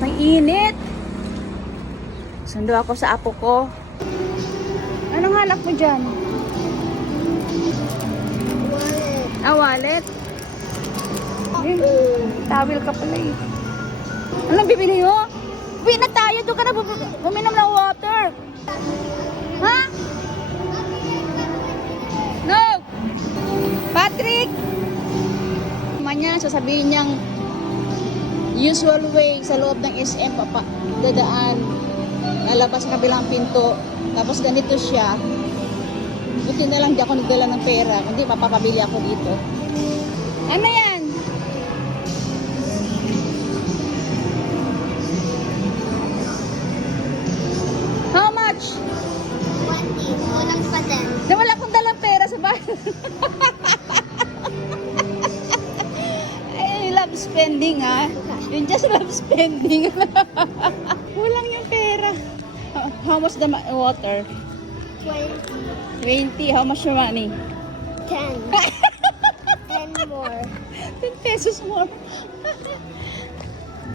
May init. Sundo ako sa apo ko. Anong hanap mo dyan? Wallet. Ah, wallet? Eh, towel ka pala eh. Anong bibili mo? Uwi na tayo. Doon ka na uminom ng water. Ha? No! Patrick! Manya, sasabihin niyang usual way sa loob ng SM dadaan. Lalabas sa kabilang pinto. Tapos ganito siya. Buti na lang di ako nagdala ng pera. Hindi, mapapabili ako dito. Ano yan? How much? 20. Kulang pa din. Na wala akong dalang pera sa bahay. I love spending, ha? You just love spending. Kulang yung pera. How much the water? 20. 20. How much your money? 10. 10 more. 10 pesos more.